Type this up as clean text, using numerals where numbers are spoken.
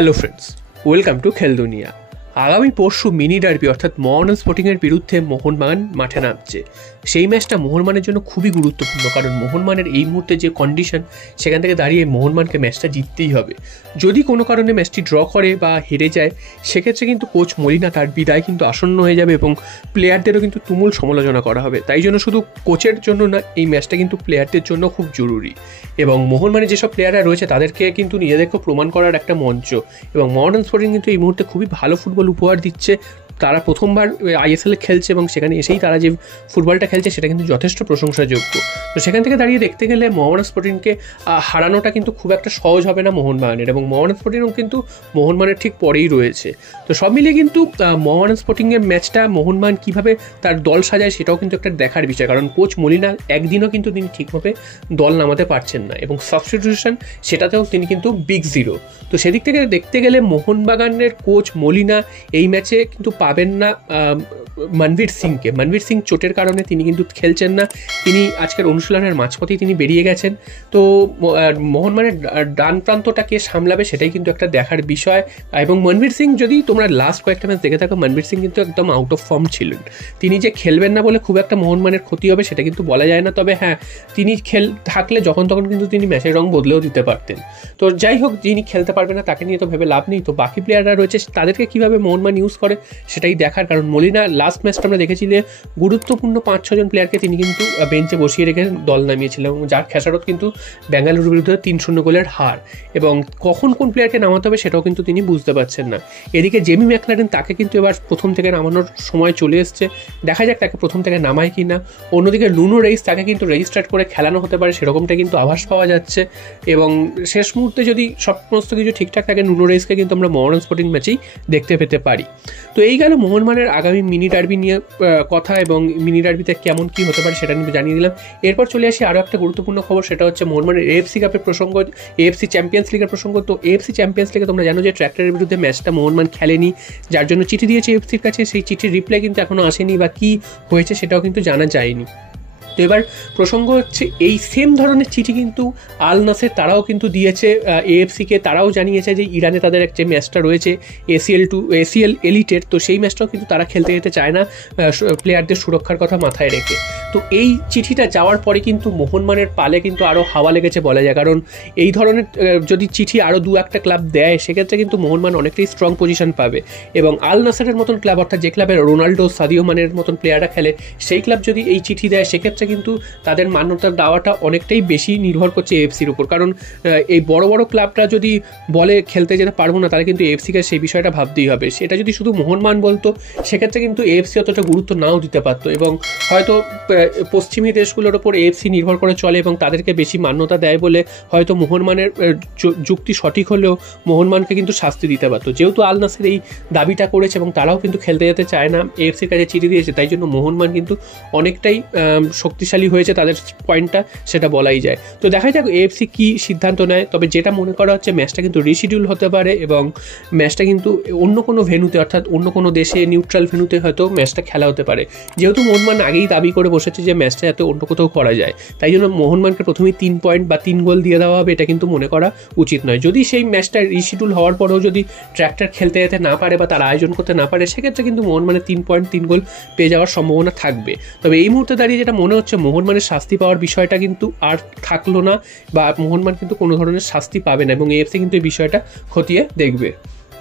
Hello friends, welcome to খেল দুনিয়া। আগামী পরশু মিনি ডার্বি অর্থাৎ মোহনবাগান স্পোর্টিংয়ের বিরুদ্ধে মোহনবাগান মাঠে নামছে। সেই ম্যাচটা মোহনবাগানের জন্য খুবই গুরুত্বপূর্ণ, কারণ মোহনবাগানের এই মুহূর্তে যে কন্ডিশন, সেখান থেকে দাঁড়িয়ে মোহনবাগানকে ম্যাচটা জিততেই হবে। যদি কোনো কারণে ম্যাচটি ড্র করে বা হেরে যায়, সেক্ষেত্রে কিন্তু কোচ মলিনা তার বিদায় কিন্তু আসন্ন হয়ে যাবে এবং প্লেয়ারদেরও কিন্তু তুমুল সমালোচনা করা হবে। তাই জন্য শুধু কোচের জন্য না, এই ম্যাচটা কিন্তু প্লেয়ারদের জন্য খুব জরুরি। এবং মোহনবাগানের যেসব প্লেয়াররা রয়েছে তাদেরকে কিন্তু নিজেদেরকেও প্রমাণ করার একটা মঞ্চ। এবং মোহনবাগান স্পোর্টিং কিন্তু এই মুহূর্তে খুবই ভালো ফুটবল উপহার দিচ্ছে। তারা প্রথমবার আইএসএলে খেলছে এবং সেখানে এসেই তারা যে ফুটবলটা খেলছে সেটা কিন্তু যথেষ্ট প্রশংসাযোগ্য। তো সেখান থেকে দাঁড়িয়ে দেখতে গেলে মোহনবাগান স্পোর্টিংকে হারানোটা কিন্তু খুব একটা সহজ হবে না মোহনবাগানের, এবং মোহনবাগান স্পোর্টিংও কিন্তু মোহনবাগানের ঠিক পরেই রয়েছে। তো সব মিলিয়ে কিন্তু মোহনবাগান স্পোর্টিংয়ের ম্যাচটা মোহনবাগান কীভাবে তার দল সাজায় সেটাও কিন্তু একটা দেখার বিষয়, কারণ কোচ মলিনা একদিনও কিন্তু তিনি ঠিকভাবে দল নামাতে পারছেন না, এবং সাবস্টিটিউশন সেটাতেও তিনি কিন্তু বিগ জিরো। তো সেদিক থেকে দেখতে গেলে মোহনবাগানের কোচ মলিনা এই ম্যাচে কিন্তু পাবেন না মনবীর সিংকে। মনবীর সিং চোটের কারণে তিনি কিন্তু খেলছেন না, তিনি আজকের অনুশীলনের মাঝপথেই তিনি বেরিয়ে গেছেন। তো মোহনবাগানের ডান প্রান্তটাকে সামলাবে সেটাই কিন্তু একটা দেখার বিষয়। এবং মনবীর সিং, যদি তোমরা লাস্ট কয়েকটা ম্যাচ দেখে থাকো, মনবীর সিং কিন্তু একদম আউট অফ ফর্ম ছিলেন। তিনি যে খেলবেন না বলে খুব একটা মোহনবাগানের ক্ষতি হবে সেটা কিন্তু বলা যায় না, তবে হ্যাঁ, তিনি থাকলে যখন তখন কিন্তু তিনি ম্যাচের রং বদলেও দিতে পারতেন। তো যাই হোক, যিনি খেলতে পারবে না তাকে নিয়ে তো ভেবে লাভ নেই। তো বাকি প্লেয়াররা রয়েছে, তাদেরকে কীভাবে মোহনবাগান ইউজ করে সেটাই দেখার, কারণ মলিনা লাস্ট ম্যাচটা আমরা দেখেছি যে গুরুত্বপূর্ণ 5-6 জন প্লেয়ারকে তিনি কিন্তু বেঞ্চে বসিয়ে রেখে দল নামিয়েছিলেন, এবং যার খেসারত কিন্তু বেঙ্গালুরুর বিরুদ্ধে 3-0 গোলের হার। এবং কখন কোন প্লেয়ারকে নামাতে হবে সেটাও কিন্তু তিনি বুঝতে পারছেন না। এদিকে জেমি ম্যাকলারেন, তাকে কিন্তু এবার প্রথম থেকে নামানোর সময় চলে এসছে, দেখা যাক তাকে প্রথম থেকে নামায় কি না। অন্যদিকে নুনো রেইস, তাকে কিন্তু রেজিস্টার্ড করে খেলানো হতে পারে সেরকমটা কিন্তু আভাস পাওয়া যাচ্ছে। এবং শেষ মুহূর্তে যদি সমস্ত কিছু ঠিকঠাক থাকে, নুনো রেইসকে কিন্তু আমরা মোহনবাগান স্পোর্টিং ম্যাচেই দেখতে পেতে পারি। তো এই গেল মোহনবাগানের আগামী মিনি ডার্বি নিয়ে কথা, এবং মিনি ডার্বিতে কেমন কি হতে পারে সেটা নিয়ে জানিয়ে দিলাম। এরপর চলে আসি আরও একটা গুরুত্বপূর্ণ খবর, সেটা হচ্ছে মোহনবাগানের এএফসি কাপের প্রসঙ্গ, এএফসি চ্যাম্পিয়ন্স লিগের প্রসঙ্গ। তো এএফসি চ্যাম্পিয়ন্স লিগে তোমরা জানো যে ট্র্যাক্টরের বিরুদ্ধে ম্যাচটা মোহনবাগান খেলেনি, যার জন্য চিঠি দিয়েছে এএফসির কাছে। সেই চিঠির রিপ্লাই কিন্তু এখনও আসেনি, বা কী হয়েছে সেটাও কিন্তু জানা যায়নি। তো এবার প্রসঙ্গ হচ্ছে, এই সেম ধরনের চিঠি কিন্তু আল নাসের তারাও কিন্তু দিয়েছে এএফসিকে। তারাও জানিয়েছে যে ইরানে তাদের যে ম্যাচটা রয়েছে এসিএল এলিটের, তো সেই ম্যাচটাও কিন্তু তারা খেলতে যেতে চায় না, প্লেয়ারদের সুরক্ষার কথা মাথায় রেখে। তো এই চিঠিটা যাওয়ার পরে কিন্তু মোহনবাগানের পালে কিন্তু আরও হাওয়া লেগেছে বলা যায়, কারণ এই ধরনের যদি চিঠি আরও 2-1টা ক্লাব দেয়, সেক্ষেত্রে কিন্তু মোহনবাগান অনেকটাই স্ট্রং পজিশন পাবে। এবং আল নাসেরের মতন ক্লাব, অর্থাৎ যে ক্লাবের রোনাল্ডো, সাদিও মানের মতন প্লেয়াররা খেলে, সেই ক্লাব যদি এই চিঠি দেয়, সেক্ষেত্রে কিন্তু তাদের মান্যতা দেওয়াটা অনেকটাই বেশি নির্ভর করছে এএফসির উপর। কারণ এই বড় বড় ক্লাবটা যদি বলে খেলতে যেতে পারবো না, তাহলে কিন্তু এএফসিকে সেই বিষয়টা ভাবতেই হবে। সেটা যদি শুধু মোহনবাগান বলতো, সেক্ষেত্রে কিন্তু এএফসি অতটা গুরুত্ব নাও দিতে পারতো, এবং হয়তো পশ্চিমী দেশগুলোর ওপর এএফসি নির্ভর করে চলে এবং তাদেরকে বেশি মান্যতা দেয় বলে হয়তো মোহনবাগানের যুক্তি সঠিক হলেও মোহনবাগানকে কিন্তু শাস্তি দিতে পারতো। যেহেতু আল নাসের এই দাবিটা করেছে এবং তারাও কিন্তু খেলতে যেতে চায় না, এএফসির কাছে চিঠি দিয়েছে, তাই জন্য মোহনবাগান কিন্তু অনেকটাই শক্তিশালী হয়েছে তাদের পয়েন্টটা, সেটা বলাই যায়। তো দেখা যাক এএফসি কি সিদ্ধান্ত নেয়। তবে যেটা মনে করা হচ্ছে, ম্যাচটা কিন্তু রিশিডিউল হতে পারে, এবং ম্যাচটা কিন্তু অন্য কোনো ভেন্যুতে, অর্থাৎ অন্য কোনো দেশে নিউট্রাল ভেন্যুতে হয়তো ম্যাচটা খেলা হতে পারে। যেহেতু মোহনবাগান আগেই দাবি করে বসেছে যে ম্যাচটা যাতে অন্য কোথাও করা যায়, তাই জন্য মোহনবাগানকে প্রথমেই 3 পয়েন্ট বা 3 গোল দিয়ে দেওয়া হবে, এটা কিন্তু মনে করা উচিত নয়। যদি সেই ম্যাচটা রিশিডিউল হওয়ার পরেও যদি ট্র্যাক্টর খেলতে যেতে না পারে বা তারা আয়োজন করতে না পারে, সেক্ষেত্রে কিন্তু মোহনবাগানের 3 পয়েন্ট 3 গোল পেয়ে যাওয়ার সম্ভাবনা থাকবে। তবে এই মুহূর্তে দাঁড়িয়ে যেটা মনে হচ্ছে, মোহনবাগানের শাস্তি পাওয়ার বিষয়টা কিন্তু আর থাকলো না, বা মোহনবাগান কিন্তু কোনো ধরনের শাস্তি পাবে না, এবং এএফসি কিন্তু এই বিষয়টা খতিয়ে দেখবে।